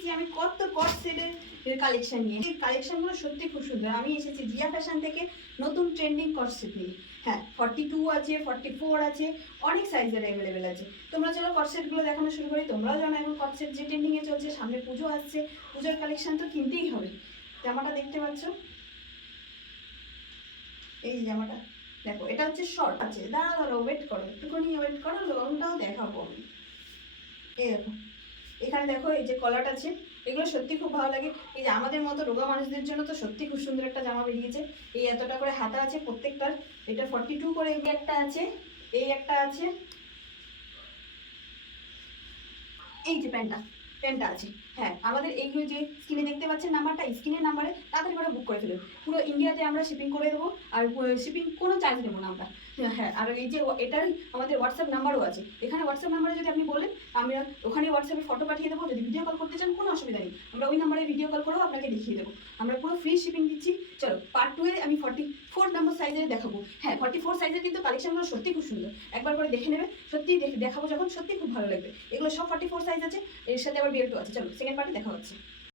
এসেছি আমি কত কট সেটের কালেকশন নিয়ে। এই কালেকশনগুলো সত্যি খুব সুন্দর। আমি এসেছি জিয়া ফ্যাশন থেকে নতুন ট্রেন্ডিং কট সেট নিয়ে। হ্যাঁ, 42 আছে, 44 আছে, অনেক সাইজের অ্যাভেলেবেল আছে। তোমরা চলো কট সেটগুলো দেখানো শুরু করি। তোমরাও জানো এখন কট সেট যে ট্রেন্ডিংয়ে চলছে, সামনে পুজো আসছে, পুজোর কালেকশন তো কিনতেই হবে। জামাটা দেখতে পাচ্ছ, এই জামাটা দেখো, এটা হচ্ছে শর্ট আছে। দাঁড়াও ওয়েট করো, একটুখানি ওয়েট করো, লংটাও দেখাবো আমি। এই দেখো, এখানে দেখো এই যে কলার আছে, এগুলো সত্যি খুব ভালো লাগে। এই যে আমাদের মতো রোগা মানুষদের জন্য তো সত্যি খুব সুন্দর একটা জামা বেরিয়েছে। এই এতটা করে হাতা আছে প্রত্যেকটার। এটা 42 করে এই একটা আছে, এই একটা আছে, এই যে প্যান্টটা আছে। হ্যাঁ, আমাদের এইগুলো যে স্ক্রিনে দেখতে পাচ্ছেন নাম্বারটা, স্ক্রিনের নাম্বারে তাড়াতাড়ি করে বুক করে ফেলুন। পুরো ইন্ডিয়াতে আমরা শিপিং করে দেবো, আর শিপিং কোনো চার্জ নেবো না আমরা। হ্যাঁ, আর এই যে এটার আমাদের হোয়াটসঅ্যাপ নাম্বারও আছে। এখানে হোয়াটসঅ্যাপ নাম্বারে যদি আপনি বলেন, আমরা ওখানে হোয়াটসঅ্যাপে ফটো পাঠিয়ে দেবো। যদি ভিডিও কল করতে চান কোনো অসুবিধা নেই, আমরা ওই নাম্বারে ভিডিও কল করেও আপনাকে দেখিয়ে দেবো। আমরা পুরো ফ্রি শিপিং দিচ্ছি। চলো পার্ট 2 এ আমি 44 নম্বর সাইজে দেখাবো। হ্যাঁ, 44 সাইজের কিন্তু কালেকশনগুলো সত্যি খুব সুন্দর। একবার করে দেখে নেবে, সত্যি দেখাবো যখন সত্যি খুব ভালো লাগবে। এগুলো সব 44 সাইজ আছে, এর সাথে আবার বেল্টও আছে। চলো সেকেন্ড পার্টে দেখা হচ্ছে।